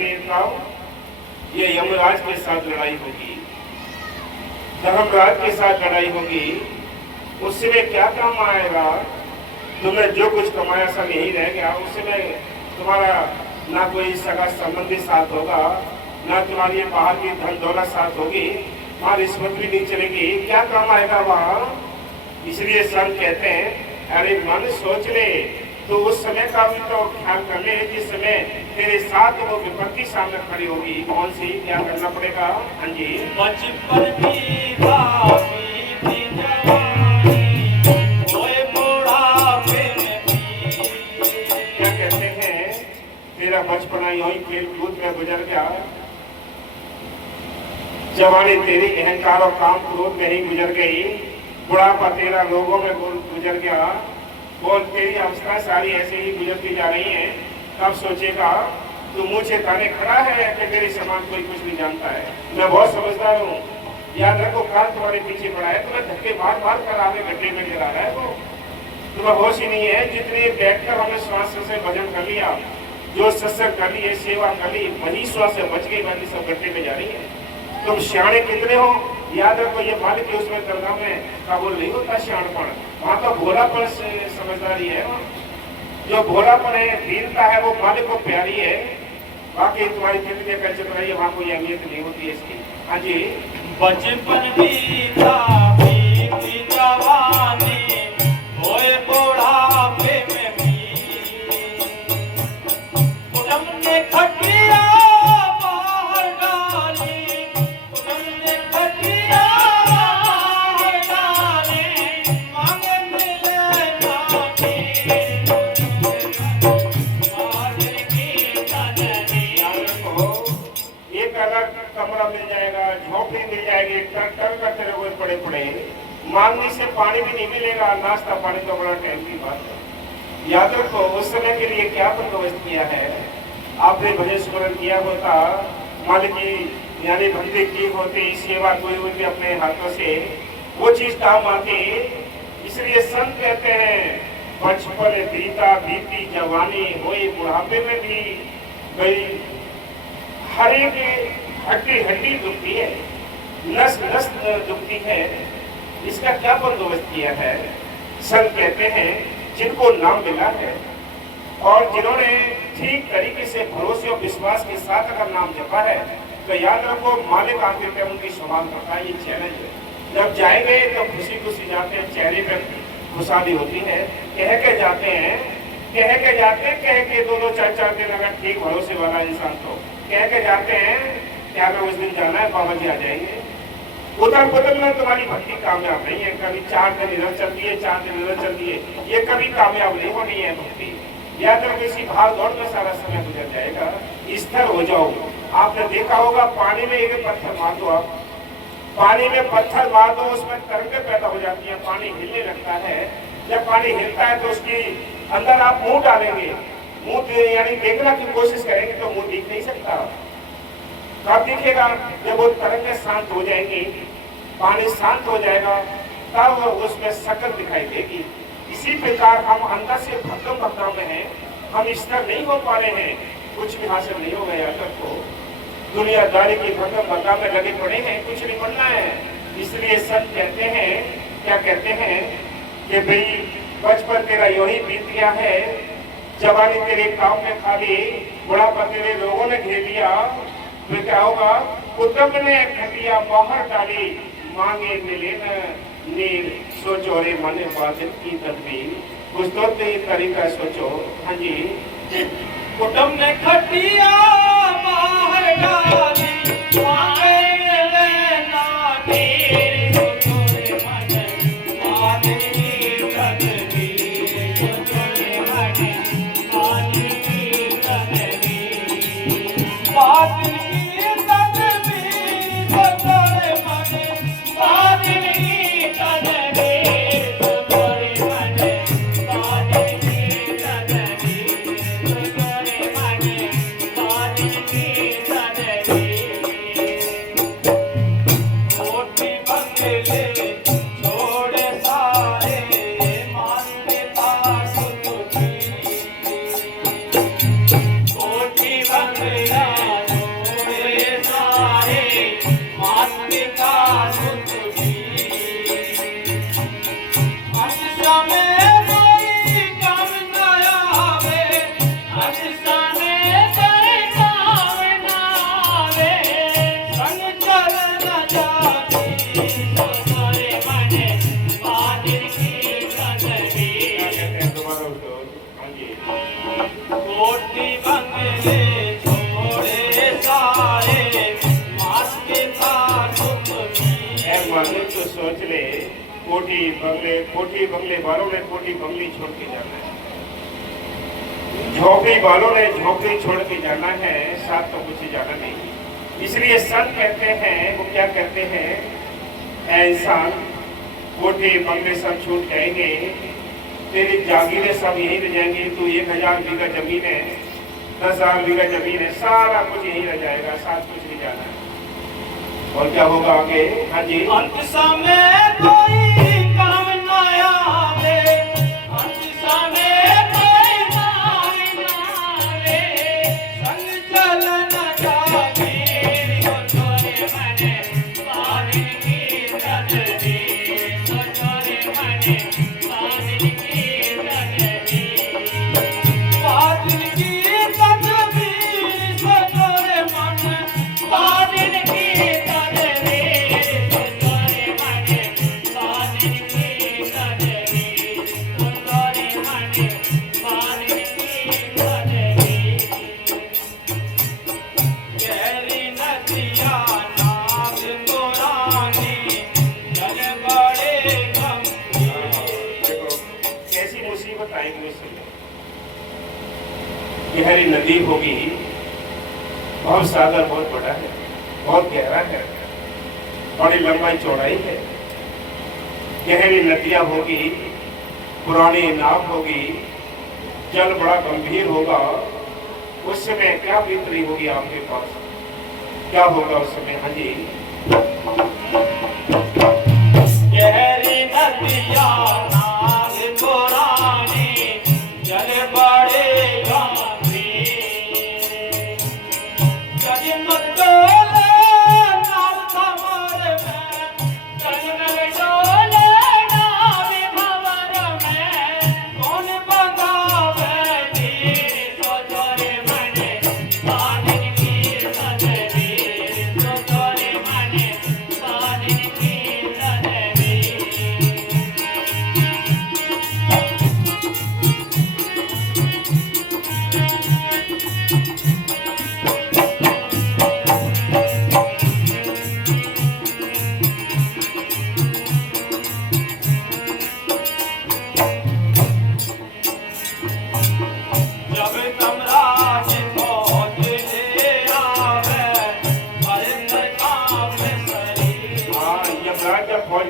देवताओं, ये यमराज के साथ लड़ाई होगी, धर्मराज के साथ लड़ाई होगी, उससे क्या काम आएगा? तुम्हें जो कुछ कमाया सब यही रह गया, उसमें तुम्हारा ना कोई सगा संबंधी साथ होगा, ना तुम्हारी बाहर की धन दौलत साथ होगी, वहाँ रिश्वत भी नहीं चलेगी, क्या काम आएगा वहाँ? इसलिए संत कहते हैं अरे मन सोच ले, तो उस समय का भी तो ख्याल कर ले जिस समय तेरे साथ वो विपत्ति सामने खड़ी होगी। कौन सी, क्या करना पड़ेगा? हाँ जी, बचपन की बाती जवानी होए बुढ़ापे में भी। क्या कहते हैं तेरा बचपना यूं ही खेल कूद में गुजर गया, जवानी तेरी अहंकार और काम क्रोध में ही गुजर गई, बुढ़ापा तेरा लोगों में गुजर गया, बोल तेरी अवस्था सारी ऐसे ही गुजरती जा रही है। कब सोचेगा तू मुझे ताने खड़ा है कि मेरे समान कोई कुछ नहीं जानता है, मैं बहुत समझदार हूँ। याद रखो काल तुम्हारे पीछे पड़ा है, तुम्हें धक्के मार मार कर आगे गड्ढे में गिरा रहा है, वो तुम्हें होश ही नहीं है। जितने बैठकर हमने श्वास से भजन कर लिया, जो सत्संग कर ली, सेवा कर ली, वही श्वास से बच गई, बाकी सब गड्ढे में जा रही है। तुम सियाणे कितने हो? याद रखो ये मालिक उसमें दरगाह में काबुल नहीं होता सियाणपण, वहाँ तो भोलापन से समझदारी है। जो भोलापन है, दीनता है, वो मालिक को प्यारी है। बाकी तुम्हारी जिंदगी का चल रही है, वहाँ कोई अहमियत नहीं होती है इसकी। हाँ जी, बचपन बीता बीती जवानी होए बुढ़ापे में भी। कुटुंब ने खटिया बाहर डाली, कुटुंब ने खटिया बाहर डाली, मांगे मिले नाती बादल की कदरी। याद रखो एक अलग कमरा मिल जाएगा, झोपड़ी मिल जाएगी, टल करते रहोगे पड़े पड़े, मांगने से पानी भी नहीं मिलेगा, नाश्ता पानी तो बड़ा टाइम की बात है। याद रखो उस समय के लिए क्या बंदोबस्त किया है, आपने भजन स्मरण किया होता, मालिक की यानी भक्ति की होती, सेवा कोई होती अपने हाथों से, वो चीज काम आती। इसलिए संत कहते हैं बचपन बीता बीती जवानी होई बुढ़ापे में भी गई, हर एक हड्डी हड्डी दुखती है, नस नस दुखती है, इसका क्या बंदोबस्त किया है? संत कहते हैं जिनको नाम मिला है और जिन्होंने ठीक तरीके से भरोसे और विश्वास के साथ अगर नाम जपा है, तो याद रखो मालिक आखिर में उनकी संभाल करता है। ये चैलेंज है, जब जाएंगे तो खुशी खुशी जाते हैं, चेहरे पर खुशहाली होती है, कह के जाते हैं, कह के जाते हैं, कह के दो चार चार दिन अगर ठीक भरोसे वाला इंसान तो कह के जाते हैं क्या मैं उस दिन जाना है, बाबा जी आ जाएंगे। उधर बदल में तुम्हारी भक्ति कामयाब नहीं है, कभी 4 दिन इधर चलती है, 4 दिन इधर चलती है, ये कभी कामयाब नहीं होनी है भक्ति। या तो किसी भाग दौड़ में सारा समय गुजर जाएगा, स्थिर हो जाओ। आपने देखा होगा पानी में एक पत्थर मार दो, आप पानी में पत्थर मार दो, उसमें तरंगें पैदा हो जाती है, पानी हिलने लगता है। जब पानी हिलता है तो उसकी अंदर आप मुंह डालेंगे, मुंह यानी देखने की कोशिश करेंगे तो मुंह दिख नहीं सकता। कब दिखेगा? जब वो तरंगें शांत हो जाएंगी, पानी शांत हो जाएगा, तब उसमें शक्ल दिखाई देगी। इसी प्रकार हम अंदर से भक्कम भक्कम में हैं, हम स्थिर नहीं हो पा रहे हैं, कुछ भी हासिल नहीं हो गया तक को, दुनियादारी की भक्कम भक्कम में लगे पड़े हैं, कुछ नहीं बनना है। इसलिए संत कहते हैं, क्या कहते हैं कि भाई बचपन तेरा यूं ही बीत गया है, जवानी तेरे काम में खाली, बुढ़ापा तेरे लोगों ने घेर लिया, तो क्या होगा? कुटुंब ने खटिया बाहर डाली, मांगे मिले न नीर, सोचो रे मन बादल की तदबीर। कुछ तो तरीका सोचो। हाँ जी, कुटुंब ने खटिया बाहर डाली, मांगे मिले ना नीर, सोचो रे मन बादल की तदबीर, सोचो रे मन बादल की तदबीर, बादल की तदबीर, सोचो रे मन बादल की तदबीर, सोचो रे मन बादल की तदबीर, सोचो रे मन बादल की तदबीर। कोठी बंगले वालों ने कोठी बंगली छोड़ के जाना है, झोपड़ी वालों ने झोपड़ी छोड़ के जाना है, साथ तो कुछ जाना नहीं। इसलिए संत कहते हैं, वो क्या कहते हैं, ऐ इंसान कोठी बंगले सब छूट जाएंगे, तेरी जागीरें सब यहीं रह जाएंगी, तू 1000 बीघा जमीन है, 10,000 बीघा जमीन है, सारा कुछ यहीं रह जाएगा, साथ कुछ नहीं जाना है। और क्या होगा आगे? हाँ जी, अंत समय कोई काम न आवे, अंत समय कोई काम न आवे, संग चलन जागीर हो तोरे मने, बारिन की तदरी, हो तोरे मने, बारिन की तदरी, बारिन की तदरी, हो तोरे मने, बारिन की गहरी नदी होगी, बहुत सागर बहुत बड़ा है, बहुत गहरा है, बड़ी लंबाई चौड़ाई है। गहरी नदियां होगी, पुरानी नाव होगी, जल बड़ा गंभीर होगा, उस समय क्या बीतरी होगी आपके पास, क्या होगा उस समय? हाँ जी, गहरी नदियां नाव पुरानी, जल बड़े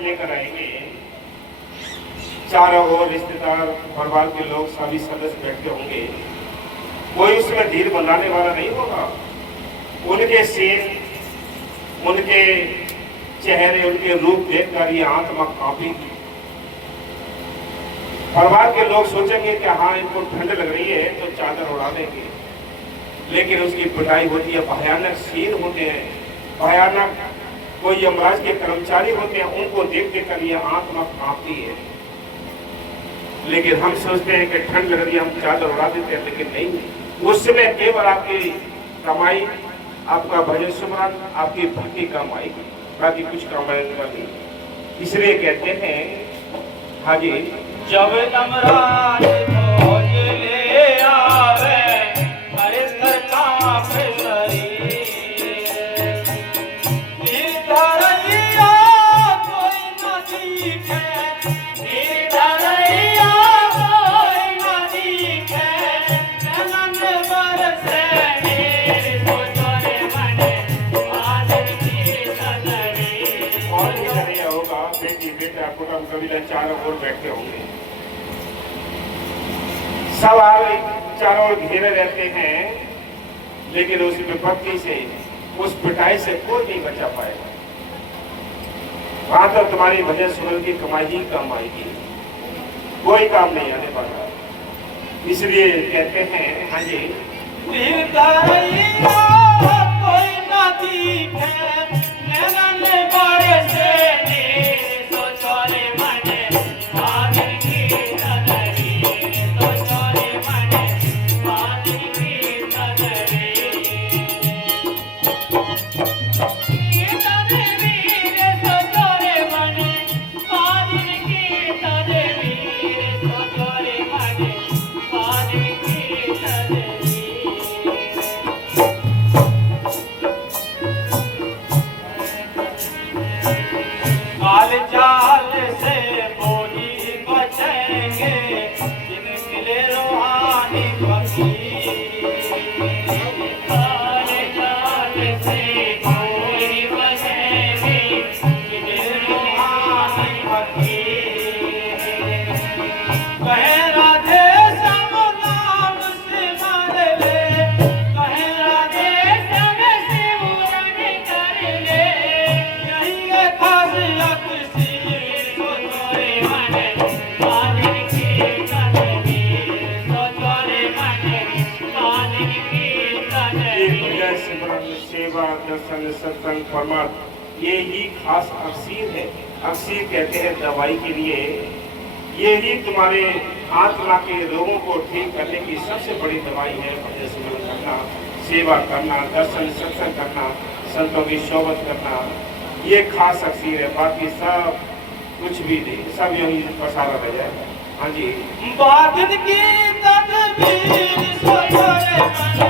लेकर आएंगे, चारों ओर रिश्तेदार परिवार के लोग सभी सदस्य बैठे होंगे, कोई उसमें धीर बनाने वाला नहीं होगा। उनके सीन, उनके चेहरे, उनके रूप देखकर ये आत्मा कांपेगी। परिवार के लोग सोचेंगे कि हाँ इनको ठंड लग रही है तो चादर उड़ा देंगे, लेकिन उसकी पिटाई होती है, भयानक सीन होते हैं, भयानक कोई यमराज के कर्मचारी होते हैं, उनको देख देख कर ये आत्मा कांपती है। लेकिन हम सोचते हैं कि ठंड लग रही है, हम चादर उड़ा देते हैं, लेकिन नहीं, उस समय केवल आपकी कमाई, आपका भजन सुमरन, आपकी भक्ति काम आएगी, बाकी कुछ कमाएगा नहीं। इसलिए कहते हैं, हाँ जी, जब यमराज भोज ले आवे, हरे सर कांपे शरीर, कुटुंब कबीला चारों ओर बैठे होंगे, सब चारों ओर घेरे रहते हैं, लेकिन उस विपत्ति से, उस पिटाई से कोई नहीं बचा पाएगा। वहां तो तुम्हारी भजन सुमन की कमाई ही काम आएगी, कोई काम नहीं आने वाला। इसलिए कहते हैं, हाँ जी, कोई ना दिखे, नैनन बरसे राखी कहे राधे श्याम नाम सिमर ले कहे राधे श्याम सिमरन कर ले यही है खास अक्सीर सो तोरे मन कालिन कीर्तन वीर सो तोरे मन कालिन कीर्तन पूजा सिमरन सेवा दर्शन सत्संग परमार्थ ये ही खास अक्सीर है। अक्सीर कहते हैं दवाई के लिए। ये ही तुम्हारे आत्मा के रोगों को ठीक करने की सबसे बड़ी दवाई है। भजन सिमरन करना, सेवा करना, दर्शन सत्संग करना, संतों की सोबत करना, ये खास अक्सीर है। बाकी सब कुछ भी नहीं, सब यही पसारा रह जाएगा। हाँ जी। बादल की तदबीर सो तोरे मन